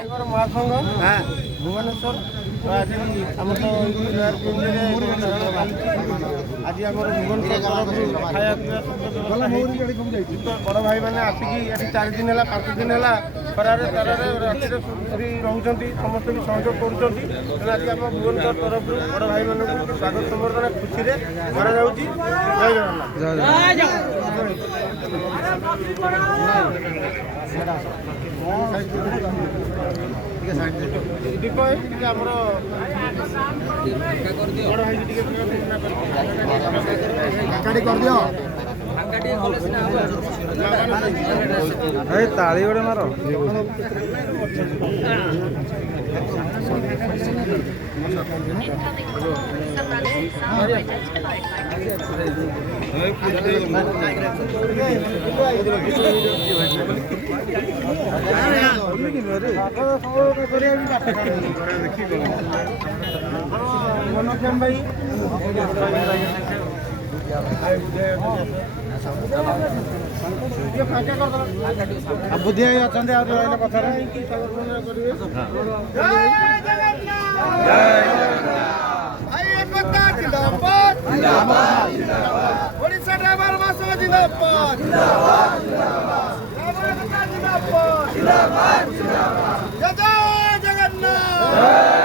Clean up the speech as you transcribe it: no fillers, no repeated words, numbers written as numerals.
ମହାସଂଘ ଭୁବନେଶ୍ୱର ଆଜି ଆମର ତ ଆଜି ଆମର ଭୁବନେଶ୍ୱର ତରଫରୁ ଖାଇବା ପିଇବା ବଡ଼ ଭାଇମାନେ ଆସିକି ଏଠି 4 ଦିନ ହେଲା 5 ଦିନ ହେଲା ଖରାରେ ତାରରେ ରାତିରେ ରହୁଛନ୍ତି, ସମସ୍ତେ ବି ସହଯୋଗ କରୁଛନ୍ତି। ତେଣୁ ଆଜି ଆମ ଭୁବନେଶ୍ୱର ତରଫରୁ ବଡ଼ ଭାଇମାନଙ୍କୁ ସ୍ୱାଗତ ସମ୍ବର୍ଦ୍ଧନା ଖୁସିରେ କରାଯାଉଛି। ଜୟ ଜଗନ୍ନାଥ। ଦୀପ ଟିକେ ଆମର ବଡ଼ ଭାଇ ଟିକେ କରିଦିଅ। ତାଳି ଗୋଟେ ମାର। ବୁଦ୍ଧି ଭାଇ ଅଛନ୍ତି ଆଉ ରହିଲେ କଥାରେ ଓଡ଼ିଶା ଡ୍ରାଇଭର ମାସ ଜିନ୍ଦାବାଦ, ଜୟ ଜଗନ୍ନାଥ।